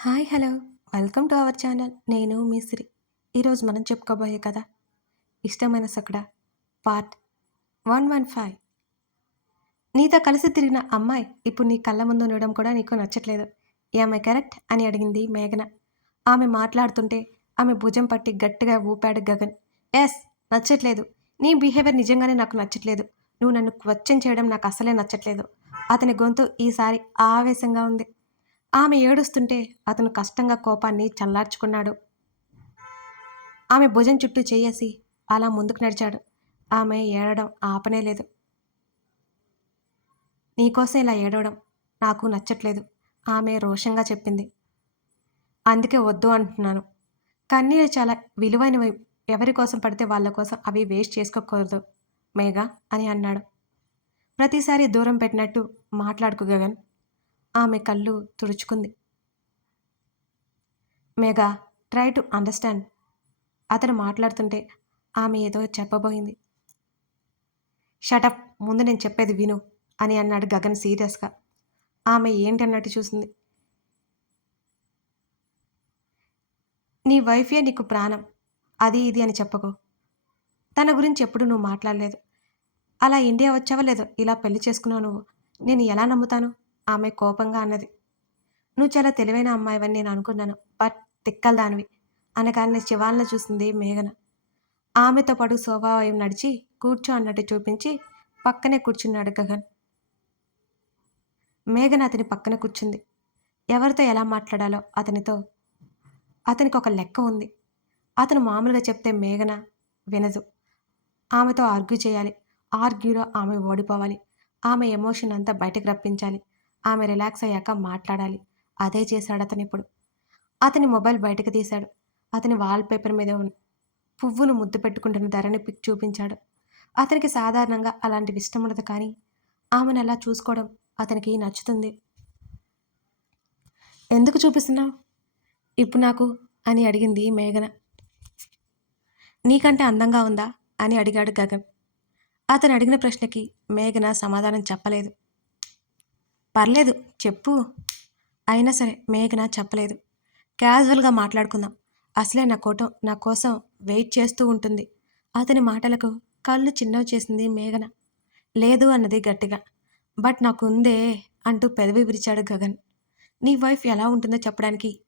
Hi hello. Welcome to our channel. నేను మీ సిరి. ఈరోజు మనం చెప్పుకోబోయే కదా ఇష్టమైన సకుడ పార్ట్ వన్ వన్ ఫైవ్. నీతో కలిసి తిరిగిన అమ్మాయి ఇప్పుడు నీ కళ్ళ ముందు ఉండడం కూడా నీకు నచ్చట్లేదు. ఏమై కరెక్ట్ అని అడిగింది మేఘన. ఆమె మాట్లాడుతుంటే ఆమె భుజం పట్టి గట్టిగా ఊపాడు గగన్. ఎస్ నచ్చట్లేదు. నీ బిహేవియర్ నిజంగానే నాకు నచ్చట్లేదు. నువ్వు నన్ను క్వశ్చన్ చేయడం నాకు అసలే నచ్చట్లేదు. అతని గొంతు ఈసారి ఆవేశంగా ఉంది. ఆమె ఏడుస్తుంటే అతను కష్టంగా కోపాన్ని చల్లార్చుకున్నాడు. ఆమె భుజం చుట్టూ చేయేసి అలా ముందుకు నడిచాడు. ఆమె ఏడవడం ఆపనే లేదు. నీకోసం ఇలా ఏడవడం నాకు నచ్చట్లేదు ఆమె రోషంగా చెప్పింది. అందుకే వద్దు అంటున్నాను. కన్నీళ్ళు చాలా విలువైనవి ఎవరి కోసం పడితే వాళ్ళ కోసం అవి వేస్ట్ చేసుకోకూడదు మేఘా అని అన్నాడు. ప్రతిసారి దూరం పెట్టినట్టు మాట్లాడుకు గగన్. ఆమె కళ్ళు తుడుచుకుంది. Megha try to understand. అతను మాట్లాడుతుంటే ఆమె ఏదో చెప్పబోయింది. షటప్ ముందు నేను చెప్పేది విను అని అన్నాడు గగన్ సీరియస్గా. ఆమె ఏంటి అన్నట్టు చూసింది. నీ వైఫే నీకు ప్రాణం. అది ఇది అని చెప్పకు. తన గురించి ఎప్పుడు నువ్వు మాట్లాడలేదు. అలా ఇండియా వచ్చావో లేదో ఇలా పెళ్ళి చేసుకున్నావు నువ్వు. నేను ఎలా నమ్ముతాను? ఆమె కోపంగా అన్నది. నువ్వు చాలా తెలివైన అమ్మాయివని నేను అనుకున్నాను. బట్ తిక్కల దానివి అనగానే శివాలను చూసింది మేఘన. ఆమెతో పాటు సోఫా నడిచి కూర్చో అన్నట్టు చూపించి పక్కనే కూర్చున్నాడు గగన్. మేఘన అతని పక్కన కూర్చుంది. ఎవరితో ఎలా మాట్లాడాలో అతనితో. అతనికి ఒక లెక్క ఉంది. అతను మామూలుగా చెప్తే మేఘన వినదు. ఆమెతో ఆర్గ్యూ చేయాలి. ఆర్గ్యూలో ఆమె ఓడిపోవాలి. ఆమె ఎమోషన్ అంతా బయటకు రప్పించాలి. ఆమె రిలాక్స్ అయ్యాక మాట్లాడాలి. అదే చేశాడు అతను ఇప్పుడు. అతని మొబైల్ బయటకు తీశాడు. అతని వాల్పేపర్ మీద ఉన్న పువ్వును ముద్దు పెట్టుకుంటున్న ధరని పిక్ చూపించాడు. అతనికి సాధారణంగా అలాంటివి ఇష్టం ఉండదు కానీ ఆమెను అలా చూసుకోవడం అతనికి నచ్చుతుంది. ఎందుకు చూపిస్తున్నావు? ఇప్పుడు నాకు అని అడిగింది మేఘన. నీకంటే అందంగా ఉందా? అని అడిగాడు గగన్. అతను అడిగిన ప్రశ్నకి మేఘన సమాధానం చెప్పలేదు. పర్లేదు చెప్పు. అయినా సరే మేఘన చెప్పలేదు. క్యాజువల్గా మాట్లాడుకుందాం. అసలే నా కోటం నా కోసం వెయిట్ చేస్తూ ఉంటుంది. అతని మాటలకు కళ్ళు చిన్నవి చేసింది మేఘన. లేదు అన్నది గట్టిగా. బట్ నాకు ఉందే అంటూ పెదవి విరిచాడు గగన్. నీ వైఫ్ ఎలా ఉంటుందో చెప్పడానికి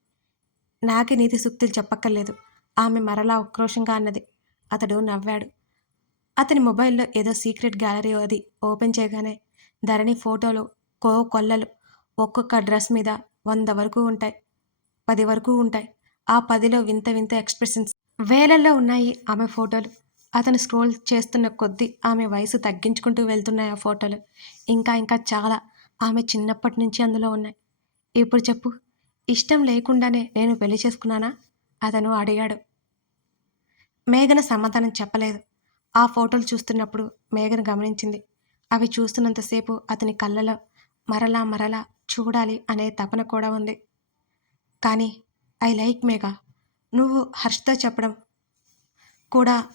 నాకే నీతి సూక్తులు చెప్పక్కర్లేదు. ఆమె మరలా ఉక్రోషంగా అన్నది. అతడు నవ్వాడు. అతని మొబైల్లో ఏదో సీక్రెట్ గ్యాలరీ అది ఓపెన్ చేయగానే ధరణి ఫోటోలు కో కొల్లలు ఒక్కొక్క డ్రెస్ మీద వంద వరకు ఉంటాయి పది వరకు ఉంటాయి. ఆ పదిలో వింత వింత ఎక్స్ప్రెషన్స్. వేలల్లో ఉన్నాయి ఆమె ఫోటోలు. అతను స్క్రోల్ చేస్తున్న కొద్దీ ఆమె వయసు తగ్గించుకుంటూ వెళ్తున్నాయి ఆ ఫోటోలు. ఇంకా ఇంకా చాలా ఆమె చిన్నప్పటి నుంచి అందులో ఉన్నాయి. ఇప్పుడు చెప్పు ఇష్టం లేకుండానే నేను పెళ్ళి చేసుకున్నానా? అతను అడిగాడు. మేఘన సమాధానం చెప్పలేదు. ఆ ఫోటోలు చూస్తున్నప్పుడు మేఘన గమనించింది. అవి చూస్తున్నంతసేపు అతని కళ్ళలో మరలా మరలా చూడాలి అనే తపన కూడా ఉంది. కానీ ఐ లైక్ మేఘా. నువ్వు హర్ష్తో చెప్పడం కూడా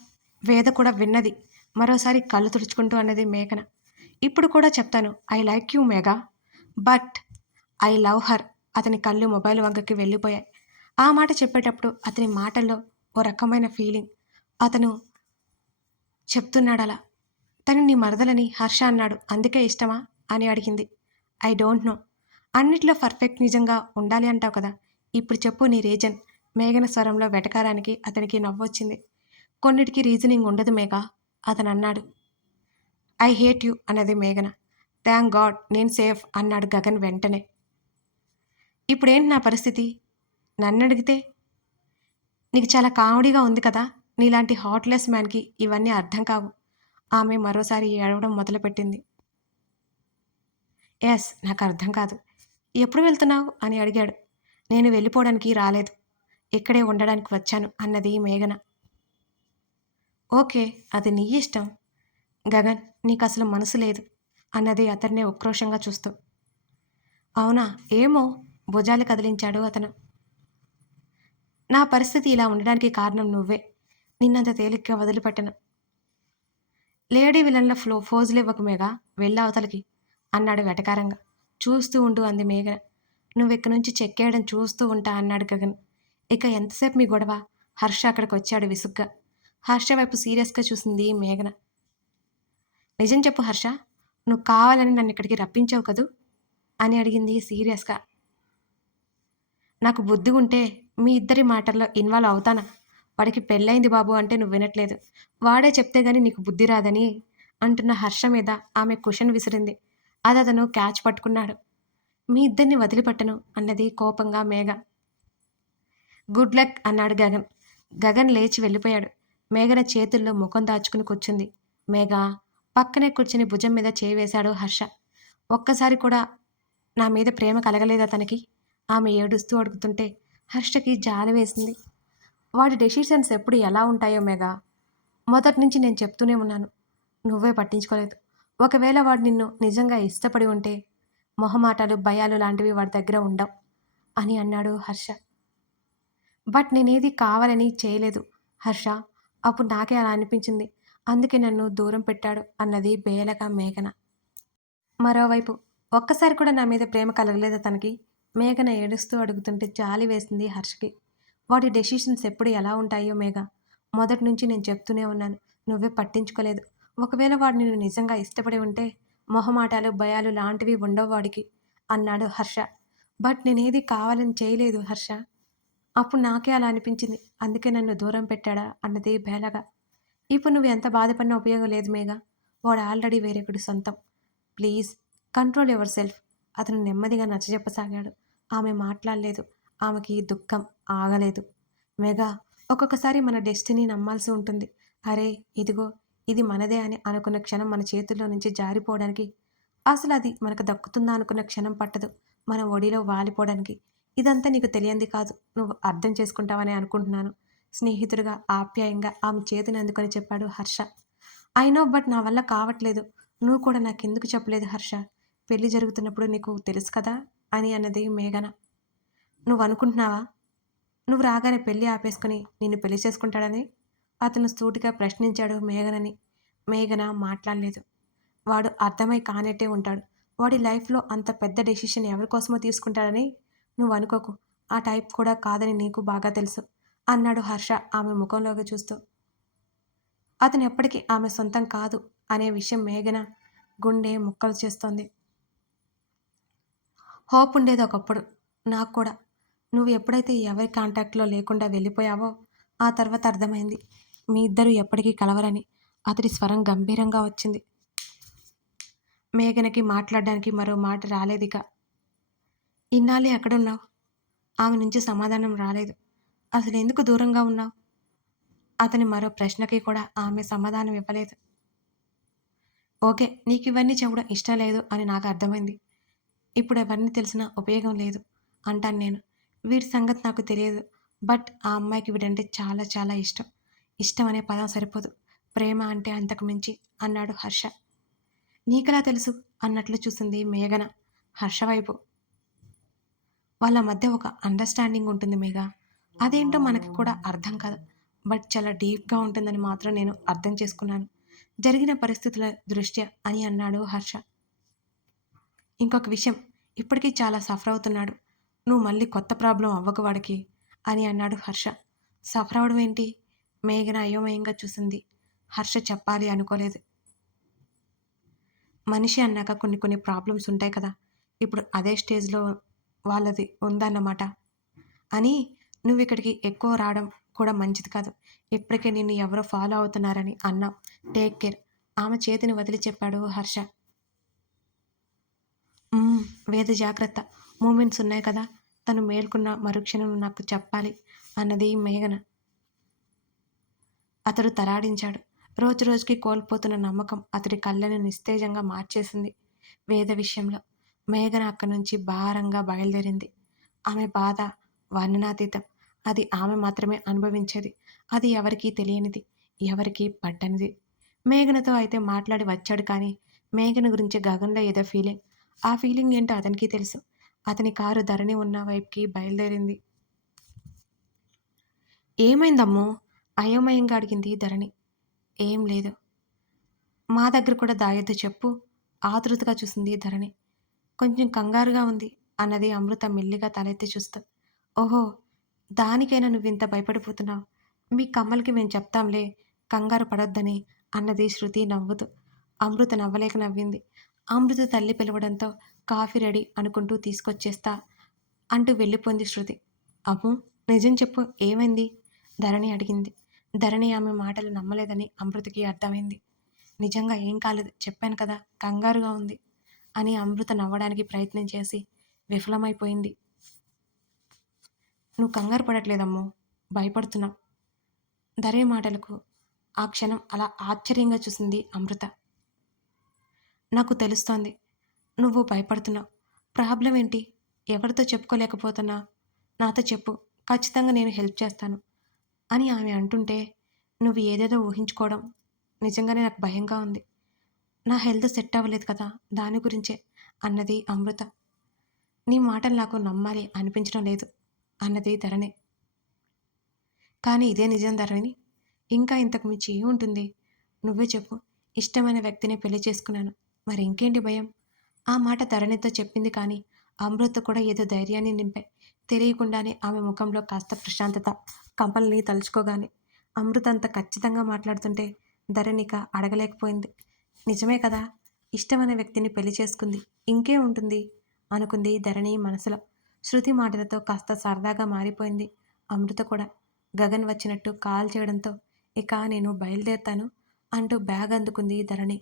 వేద కూడా విన్నది. మరోసారి కళ్ళు తుడుచుకుంటూ అన్నది మేఘన. ఇప్పుడు కూడా చెప్తాను I like you Megha. But I love her. అతని కళ్ళు మొబైల్ వంగకి వెళ్ళిపోయాయి. ఆ మాట చెప్పేటప్పుడు అతని మాటల్లో ఓ రకమైన ఫీలింగ్. అతను చెప్తున్నాడు అలా తను నీ మరదలని హర్ష అన్నాడు. అందుకే ఇష్టమా? అని అడిగింది. I don't know. అన్నిట్లో పర్ఫెక్ట్ నిజంగా ఉండాలి అంటావు కదా. ఇప్పుడు చెప్పు నీ రీజన్. మేఘన స్వరంలో వెటకారానికి అతనికి నవ్వొచ్చింది. కొన్నిటికి రీజనింగ్ ఉండదు మేఘ అతను అన్నాడు. ఐ హేట్ యు అన్నది మేఘన. థ్యాంక్ గాడ్ నేను సేఫ్ అన్నాడు గగన్ వెంటనే. ఇప్పుడేంటి నా పరిస్థితి? నన్ను అడిగితే నీకు చాలా కామెడీగా ఉంది కదా. నీలాంటి హార్ట్లెస్ మ్యాన్కి ఇవన్నీ అర్థం కావు. ఆమె మరోసారి ఏడవడం మొదలుపెట్టింది. ఎస్ నాకు అర్థం కాదు. ఎప్పుడు వెళ్తున్నావు? అని అడిగాడు. నేను వెళ్ళిపోవడానికి రాలేదు. ఇక్కడే ఉండడానికి వచ్చాను అన్నది మేఘన. ఓకే అది నీ ఇష్టం. గగన్ నీకు అసలు మనసు లేదు అన్నది అతన్నే ఉక్రోషంగా చూస్తూ. అవునా ఏమో భుజాలు కదిలించాడు అతను. నా పరిస్థితి ఇలా ఉండడానికి కారణం నువ్వే. నిన్నంత తేలిగ్గా వదిలిపెట్టను. లేడీ విలన్ల ఫ్లో ఫోజులు ఇవ్వకు మేఘ వెళ్ళి అవతలికి. అన్నాడు వెటకారంగా. చూస్తూ ఉండు అంది మేఘన. నువ్వు ఇక్కడి నుంచి చెక్కేయడం చూస్తూ ఉంటా అన్నాడు గగన్. ఇక ఎంతసేపు మీ గొడవ? హర్ష అక్కడికి వచ్చాడు విసుగ్గా. హర్ష వైపు సీరియస్గా చూసింది మేఘన. నిజం చెప్పు హర్ష నువ్వు కావాలని నన్ను ఇక్కడికి రప్పించావు కదూ? అని అడిగింది సీరియస్గా. నాకు బుద్ధి ఉంటే మీ ఇద్దరి మాటల్లో ఇన్వాల్వ్ అవుతానా? వాడికి పెళ్ళైంది బాబు అంటే నువ్వు వినట్లేదు. వాడే చెప్తే గానీ నీకు బుద్ధి రాదని అంటున్న హర్ష మీద ఆమె కుషన్ విసిరింది. అది అతను క్యాచ్ పట్టుకున్నాడు. మీ ఇద్దరిని వదిలిపెట్టను అన్నది కోపంగా మేఘ. గుడ్ లక్ అన్నాడు గగన్. గగన్ లేచి వెళ్ళిపోయాడు. మేఘన చేతుల్లో ముఖం దాచుకుని కూర్చుంది. మేఘ పక్కనే కూర్చుని భుజం మీద చేయి వేశాడు హర్ష. ఒక్కసారి కూడా నా మీద ప్రేమ కలగలేదా తనకి? ఆమె ఏడుస్తూ అడుగుతుంటే హర్షకి జాలి వేసింది. వాడి డెసిషన్స్ ఎప్పుడు ఎలా ఉంటాయో మేఘ? మొదటి నుంచి నేను చెప్తూనే ఉన్నాను. నువ్వే పట్టించుకోలేదు. ఒకవేళ వాడు నిన్ను నిజంగా ఇష్టపడి ఉంటే మొహమాటాలు భయాలు లాంటివి వాడి దగ్గర ఉండవు అని అన్నాడు హర్ష. బట్ నేనేది కావాలని చేయలేదు హర్ష. అప్పుడు నాకే అలా అనిపించింది. అందుకే నన్ను దూరం పెట్టాడు అన్నది బేలగా మేఘన. మరోవైపు ఒక్కసారి కూడా నా మీద ప్రేమ కలగలేదు తనకి? మేఘన ఏడుస్తూ అడుగుతుంటే జాలి వేసింది హర్షకి. వాడి డెసిషన్స్ ఎప్పుడు ఎలా ఉంటాయో మేఘ? మొదటి నుంచి నేను చెప్తూనే ఉన్నాను. నువ్వే పట్టించుకోలేదు. ఒకవేళ వాడు నిన్ను నిజంగా ఇష్టపడి ఉంటే మొహమాటాలు భయాలు లాంటివి ఉండవు వాడికి అన్నాడు హర్ష. బట్ నేనేది కావాలని చేయలేదు హర్ష. అప్పుడు నాకే అలా అనిపించింది. అందుకే నన్ను దూరం పెట్టాడా అన్నది బేలగా. ఇప్పుడు నువ్వు ఎంత బాధపడినా ఉపయోగం లేదు మేఘా. వాడు ఆల్రెడీ వేరొకటి సొంతం. Please control yourself. అతను నెమ్మదిగా నచ్చజెప్పసాగాడు. ఆమె మాట్లాడలేదు. ఆమెకి దుఃఖం ఆగలేదు. మెగా ఒక్కొక్కసారి మన డెస్టినీ నమ్మాల్సి ఉంటుంది. అరే ఇదిగో ఇది మనదే అని అనుకున్న క్షణం మన చేతుల్లో నుంచి జారిపోవడానికి అసలు అది మనకు దక్కుతుందా అనుకున్న క్షణం పట్టదు మన ఒడిలో వాలిపోవడానికి. ఇదంతా నీకు తెలియంది కాదు. నువ్వు అర్థం చేసుకుంటావని అనుకుంటున్నాను. స్నేహితుడిగా ఆప్యాయంగా ఆమె చేతిని అందుకొని చెప్పాడు హర్ష. ఐ నో బట్ నా వల్ల కావట్లేదు. నువ్వు కూడా నాకెందుకు చెప్పలేదు హర్ష? పెళ్ళి జరుగుతున్నప్పుడు నీకు తెలుసు కదా? అని అన్నది మేఘన. నువ్వు అనుకుంటున్నావా నువ్వు రాగానే పెళ్ళి ఆపేసుకుని నిన్ను పెళ్ళి చేసుకుంటాడని? అతను సూటిగా ప్రశ్నించాడు మేఘనని. మేఘన మాట్లాడలేదు. వాడు అర్థమై కానట్టే ఉంటాడు. వాడి లైఫ్లో అంత పెద్ద డెసిషన్ ఎవరి కోసమో తీసుకుంటాడని నువ్వు అనుకోకు. ఆ టైప్ కూడా కాదని నీకు బాగా తెలుసు అన్నాడు హర్ష ఆమె ముఖంలోకి చూస్తూ. అతను ఎప్పటికీ ఆమె సొంతం కాదు అనే విషయం మేఘన గుండె ముక్కలు చేస్తోంది. హోప్ ఉండేది ఒకప్పుడు నాకు కూడా. నువ్వు ఎప్పుడైతే ఎవరి కాంటాక్ట్లో లేకుండా వెళ్ళిపోయావో ఆ తర్వాత అర్థమైంది. మీ ఇద్దరు ఎప్పటికీ కలవరని అతడి స్వరం గంభీరంగా వచ్చింది. మేఘనకి మాట్లాడడానికి మరో మాట రాలేదిక. ఇన్నాళ్ళే ఎక్కడున్నావు? ఆమె నుంచి సమాధానం రాలేదు. అసలు ఎందుకు దూరంగా ఉన్నావు? అతని మరో ప్రశ్నకి కూడా ఆమె సమాధానం ఇవ్వలేదు. ఓకే నీకు ఇవన్నీ చెప్పడం ఇష్టం లేదు అని నాకు అర్థమైంది. ఇప్పుడు ఎవరిని తెలిసినా ఉపయోగం లేదు అంటాను నేను. వీడి సంగతి నాకు తెలియదు. బట్ ఆ అమ్మాయికి వీడంటే చాలా చాలా ఇష్టం. ఇష్టం అనే పదం సరిపోదు. ప్రేమ అంటే అంతకు మించి అన్నాడు హర్ష. నీకెలా తెలుసు? అన్నట్లు చూసింది మేఘన. హర్ష వైపు. వాళ్ళ మధ్య ఒక అండర్స్టాండింగ్ ఉంటుంది మేఘ. అదేంటో మనకి కూడా అర్థం కాదు. బట్ చాలా డీప్గా ఉంటుందని మాత్రం నేను అర్థం చేసుకున్నాను. జరిగిన పరిస్థితుల దృష్ట్యా అని అన్నాడు హర్ష. ఇంకొక విషయం. ఇప్పటికీ చాలా సఫర్ అవుతున్నాడు. నువ్వు మళ్ళీ కొత్త ప్రాబ్లం అవ్వకు వాడికి అని అన్నాడు హర్ష. సఫర్ అవడం ఏంటి? మేఘన అయోమయంగా చూసింది. హర్ష చెప్పాలి అనుకోలేదు. మనిషి అన్నాక కొన్ని కొన్ని ప్రాబ్లమ్స్ ఉంటాయి కదా. ఇప్పుడు అదే స్టేజ్లో వాళ్ళది ఉందన్నమాట. అని నువ్వు ఇక్కడికి ఎక్కువ రావడం కూడా మంచిది కాదు. ఇప్పటికే నిన్ను ఎవరో ఫాలో అవుతున్నారని అన్నావు టేక్ కేర్. ఆమె చేతిని వదిలి చెప్పాడు హర్ష. వేద జాగ్రత్త. మూమెంట్స్ ఉన్నాయి కదా. తను మేల్కొన్న మరుక్షణం నాకు చెప్పాలి అన్నది మేఘన. అతడు తలాడించాడు. రోజు రోజుకి కోల్పోతున్న నమ్మకం అతడి కళ్ళను నిస్తేజంగా మార్చేసింది వేద విషయంలో. మేఘన అక్కడి నుంచి భారంగా బయలుదేరింది. ఆమె బాధ వర్ణనాతీతం అది ఆమె మాత్రమే అనుభవించేది. అది ఎవరికీ తెలియనిది ఎవరికీ పడ్డనిది మేఘనతో అయితే మాట్లాడి వచ్చాడు కానీ మేఘన గురించి గగన్లో ఏదో ఫీలింగ్ ఆ ఫీలింగ్ ఏంటో అతనికి తెలుసు. అతని కారు ధరణి ఉన్న వైపుకి బయలుదేరింది. ఏమైందమ్మో? అయోమయంగా అడిగింది ధరణి. ఏం లేదు. మా దగ్గర కూడా దాయొద్దు చెప్పు. ఆతృతగా చూసింది ధరణి. కొంచెం కంగారుగా ఉంది అన్నది అమృత మెల్లిగా తలెత్తి చూస్తూ. ఓహో దానికైనా నువ్వింత భయపడిపోతున్నావు. మీ కమ్మలకి మేము చెప్తాంలే కంగారు పడొద్దని అన్నది శృతి నవ్వుతూ. అమృత నవ్వలేక నవ్వింది. అమృత తల్లి పిలవడంతో కాఫీ రెడీ అనుకుంటూ తీసుకొచ్చేస్తా అంటూ వెళ్ళిపోయింది శృతి. అమ్ము నిజం చెప్పు ఏమైంది? ధరణి అడిగింది. ధరణి ఆమె మాటలు నమ్మలేదని అమృతకి అర్థమైంది. నిజంగా ఏం కాలేదు చెప్పాను కదా కంగారుగా ఉంది అని అమృత నవ్వడానికి ప్రయత్నం చేసి విఫలమైపోయింది. నువ్వు కంగారు పడట్లేదమ్మో భయపడుతున్నావు. ధరే మాటలకు ఆ క్షణం అలా ఆశ్చర్యంగా చూసింది అమృత. నాకు తెలుస్తోంది నువ్వు భయపడుతున్నావు. ప్రాబ్లం ఏంటి? ఎవరితో చెప్పుకోలేకపోతున్నా? నాతో చెప్పు ఖచ్చితంగా నేను హెల్ప్ చేస్తాను. అని ఆమె అంటుంటే నువ్వు ఏదేదో ఊహించుకోవడం నిజంగానే నాకు భయంగా ఉంది. నా హెల్త్ సెట్ అవ్వలేదు కదా దాని గురించే అన్నది అమృత. నీ మాటలు నాకు నమ్మాలి అనిపించడం లేదు అన్నది ధరణి. కానీ ఇదే నిజం ధరణి. ఇంకా ఇంతకు మించి ఏముంటుంది నువ్వే చెప్పు. ఇష్టమైన వ్యక్తిని పెళ్ళి చేసుకున్నాను. మరి ఇంకేంటి భయం? ఆ మాట ధరణితో చెప్పింది కానీ అమృత కూడా ఏదో ధైర్యాన్ని నింపే తెలియకుండానే ఆమె ముఖంలో కాస్త ప్రశాంతత కంపల్ని తలుచుకోగానే అమృత అంత ఖచ్చితంగా మాట్లాడుతుంటే ధరణిక అడగలేకపోయింది. నిజమే కదా? ఇష్టమైన వ్యక్తిని పెళ్ళి చేసుకుంది. ఇంకే ఉంటుంది? అనుకుంది ధరణి మనసులో. శృతి మాటలతో కాస్త సరదాగా మారిపోయింది అమృత కూడా. గగన్ వచ్చినట్టు కాల్ చేయడంతో ఇక నేను బయలుదేరుతాను అంటూ బ్యాగ్ అందుకుంది ధరణి.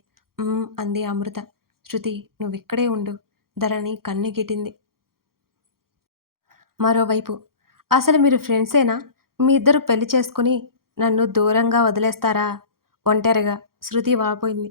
అంది అమృత. శృతి నువ్విక్కడే ఉండు ధరణి కన్ను గిట్టింది మరోవైపు అసలు మీరు ఫ్రెండ్సేనా? మీ ఇద్దరు పెళ్ళి చేసుకుని నన్ను దూరంగా వదిలేస్తారా? ఒంటరిగా. శృతి వాపోయింది.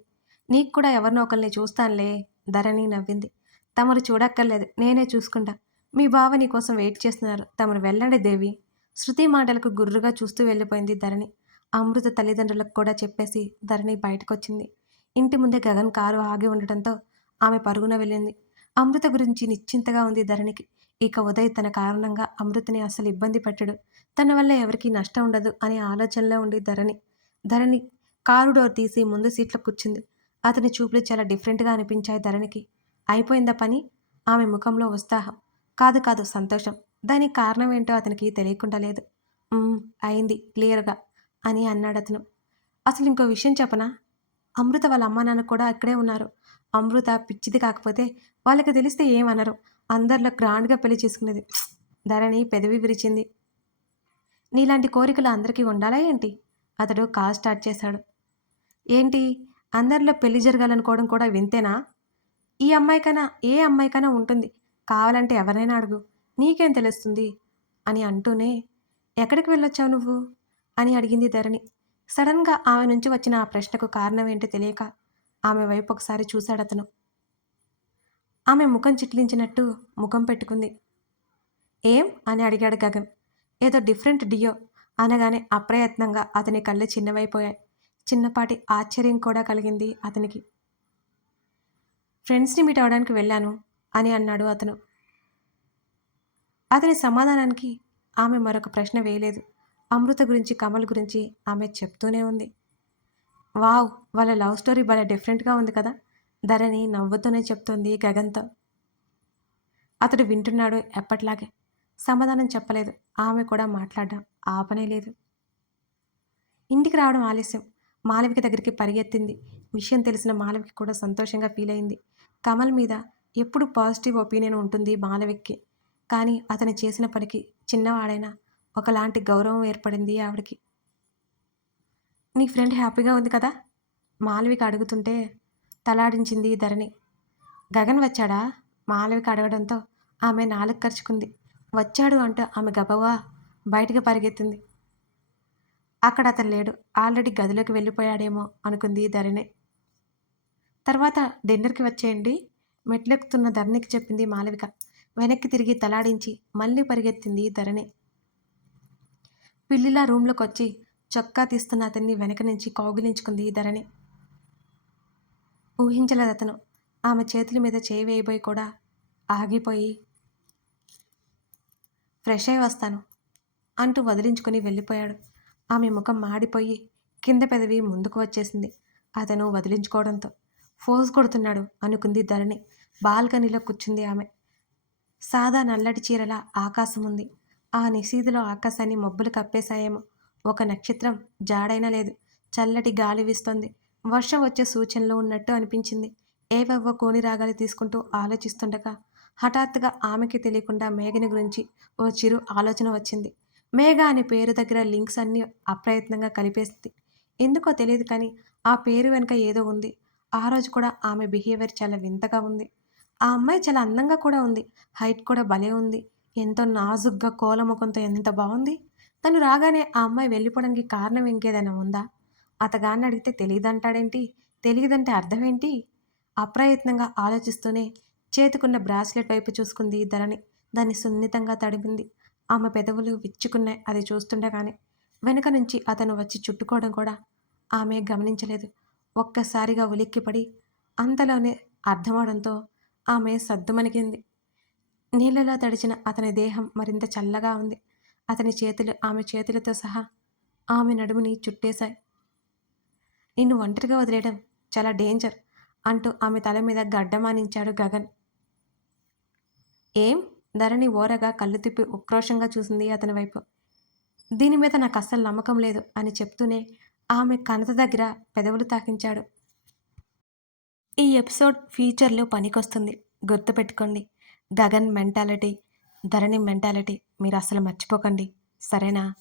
నీకు కూడా ఎవరినో ఒకరిని చూస్తానులే ధరణి నవ్వింది. తమరు చూడక్కర్లేదు నేనే చూసుకుంటా. మీ బావ నీ కోసం వెయిట్ చేస్తున్నారు. తమరు వెళ్ళండి దేవి. శృతి మాటలకు గుర్రుగా చూస్తూ వెళ్ళిపోయింది ధరణి. అమృత తల్లిదండ్రులకు కూడా చెప్పేసి ధరణి బయటకొచ్చింది. ఇంటి ముందే గగన్ కారు ఆగి ఉండటంతో ఆమె పరుగున వెళ్ళింది. అమృత గురించి నిశ్చింతగా ఉంది ధరణికి. ఇక ఉదయ్ తన కారణంగా అమృతని అసలు ఇబ్బంది పెట్టడు. తన వల్ల ఎవరికీ నష్టం ఉండదు అనే ఆలోచనలో ఉండి ధరణి ధరణి కారు డోర్ తీసి ముందు సీట్లో కూర్చుంది. అతని చూపులు చాలా డిఫరెంట్గా అనిపించాయి ధరణికి. అయిపోయిందా పని? ఆమె ముఖంలో ఉత్సాహం. కాదు కాదు సంతోషం. దానికి కారణం ఏంటో అతనికి తెలియకుండా లేదు. అయింది క్లియర్గా అని అన్నాడు అతను. అసలు ఇంకో విషయం చెప్పనా? అమృత వాళ్ళ అమ్మ నాన్న కూడా ఇక్కడే ఉన్నారు. అమృత పిచ్చిది కాకపోతే వాళ్ళకి తెలిస్తే ఏమనరు. అందరిలో గ్రాండ్గా పెళ్ళి చేసుకునేది. ధరణి పెదవి విరిచింది. నీలాంటి కోరికలు అందరికీ ఉండాలా ఏంటి? అతడు కాల్ స్టార్ట్ చేశాడు. ఏంటి? అందరిలో పెళ్ళి జరగాలనుకోవడం కూడా వింతేనా? ఈ అమ్మాయికైనా ఏ అమ్మాయికైనా ఉంటుంది. కావాలంటే ఎవరైనా అడుగు. నీకేం తెలుస్తుంది? అని అంటూనే ఎక్కడికి వెళ్ళొచ్చావు నువ్వు? అని అడిగింది ధరణి. సడన్గా ఆమె నుంచి వచ్చిన ఆ ప్రశ్నకు కారణం ఏంటో తెలియక ఆమె వైపు ఒకసారి చూశాడు అతను. ఆమె ముఖం చిట్లించినట్టు ముఖం పెట్టుకుంది. ఏం? అని అడిగాడు గగన్. ఏదో డిఫరెంట్ డియో అనగానే అప్రయత్నంగా అతని కళ్ళు చిన్నవైపోయాయి. చిన్నపాటి ఆశ్చర్యం కూడా కలిగింది అతనికి. ఫ్రెండ్స్ని మీట్ అవడానికి వెళ్ళాను అని అన్నాడు అతను. అతని సమాధానానికి ఆమె మరొక ప్రశ్న వేయలేదు. అమృత గురించి కమల్ గురించి ఆమె చెప్తూనే ఉంది. వావ్! వాళ్ళ లవ్ స్టోరీ భలే డిఫరెంట్గా ఉంది కదా! ధరణి నవ్వుతూనే చెప్తోంది గగన్తో. అతడు వింటున్నాడు ఎప్పట్లాగే. సమాధానం చెప్పలేదు. ఆమె కూడా మాట్లాడడం ఆపనే లేదు. ఇంటికి రావడం ఆలస్యం. మాలవిక దగ్గరికి పరిగెత్తింది. విషయం తెలిసిన మాలవికి కూడా సంతోషంగా ఫీల్ అయింది. కమల్ మీద ఎప్పుడు పాజిటివ్ ఒపీనియన్ ఉంటుంది మాలవికి కానీ అతను చేసిన పనికి చిన్నవాడైనా ఒకలాంటి గౌరవం ఏర్పడింది ఆవిడకి. నీ ఫ్రెండ్ హ్యాపీగా ఉంది కదా? మాలవిక అడుగుతుంటే తలాడించింది ధరణి. గగన్ వచ్చాడా? మాలవిక అడగడంతో ఆమె నాలుగు ఖర్చుకుంది వచ్చాడు అంటూ ఆమె గబవా బయటికి పరిగెత్తింది. అక్కడ అతను లేడు. ఆల్రెడీ గదిలోకి వెళ్ళిపోయాడేమో అనుకుంది ధరణి. తర్వాత డిన్నర్కి వచ్చేయండి. మెట్లెక్కుతున్న ధరణికి చెప్పింది మాలవిక. వెనక్కి తిరిగి తలాడించి మళ్ళీ పరిగెత్తింది ధరణి. పిల్లిలా రూమ్లోకి వచ్చి చొక్కా తీస్తున్న అతన్ని వెనక నుంచి కౌగిలించుకుంది ధరణి. ఊహించలేదు అతను. ఆమె చేతుల మీద చేయి వేయబోయి కూడా ఆగిపోయి ఫ్రెష్ అయి వస్తాను అంటూ వదిలించుకొని వెళ్ళిపోయాడు. ఆమె ముఖం మాడిపోయి కింద పెదవి ముందుకు వచ్చేసింది. అతను వదిలించుకోవడంతో ఫోజ్ కొడుతున్నాడు అనుకుంది ధరణి. బాల్కనీలో కూర్చుంది ఆమె. సాదా నల్లటి చీరల ఆకాశం ఉంది ఆ నిశీధిలో ఆకాశాన్ని మబ్బులు కప్పేశాయేమో. ఒక నక్షత్రం జాడైనా లేదు. చల్లటి గాలి వీస్తోంది. వర్షం వచ్చే సూచనలు ఉన్నట్టు అనిపించింది. ఏవేవో కోని రాగాలు తీసుకుంటూ ఆలోచిస్తుండగా హఠాత్తుగా ఆమెకి తెలియకుండా మేఘని గురించి ఓ చిరు ఆలోచన వచ్చింది. మేఘ అనే పేరు దగ్గర లింక్స్ అన్నీ అప్రయత్నంగా కలిపేసింది. ఎందుకో తెలియదు కానీ ఆ పేరు వెనుక ఏదో ఉంది. ఆ రోజు కూడా ఆమె బిహేవియర్ చాలా వింతగా ఉంది. ఆ అమ్మాయి చాలా అందంగా కూడా ఉంది. హైట్ కూడా భలే ఉంది. ఎంతో నాజుగ్గా కోలముఖంతో ఎంత బాగుంది? తను రాగానే ఆ అమ్మాయి వెళ్ళిపోవడానికి కారణం ఇంకేదైనా ఉందా? అతగాన్ని అడిగితే తెలియదంటాడేంటి తెలియదంటే అర్థం ఏంటి అప్రయత్నంగా ఆలోచిస్తూనే చేతికున్న బ్రాస్లెట్ వైపు చూసుకుంది ధరణి. దాన్ని సున్నితంగా తడిపింది ఆమె పెదవులు విచ్చుకున్నాయి అది చూస్తుండగానే. వెనుక నుంచి అతను వచ్చి చుట్టుకోవడం కూడా ఆమె గమనించలేదు. ఒక్కసారిగా ఉలిక్కిపడి అంతలోనే అర్థమవడంతో ఆమె సద్దుమణిగింది. నీళ్ళలో తడిచిన అతని దేహం మరింత చల్లగా ఉంది. అతని చేతులు ఆమె చేతులతో సహా ఆమె నడుముని చుట్టేశాయి. నిన్ను ఒంటరిగా వదిలేయడం చాలా డేంజర్ అంటూ ఆమె తల మీద గడ్డమానించాడు గగన్. ఏం? ధరణి ఓరగా కళ్ళు తిప్పి ఉక్రోషంగా చూసింది అతని వైపు. దీని మీద నాకు అస్సలు నమ్మకం లేదు అని చెప్తూనే ఆమె కనత దగ్గర పెదవులు తాకించాడు. ఈ ఎపిసోడ్ ఫ్యూచర్లో పనికొస్తుంది. గుర్తుపెట్టుకోండి గగన్ మెంటాలిటీ ధరణి మెంటాలిటీ మీరు అసలు మర్చిపోకండి. సరేనా?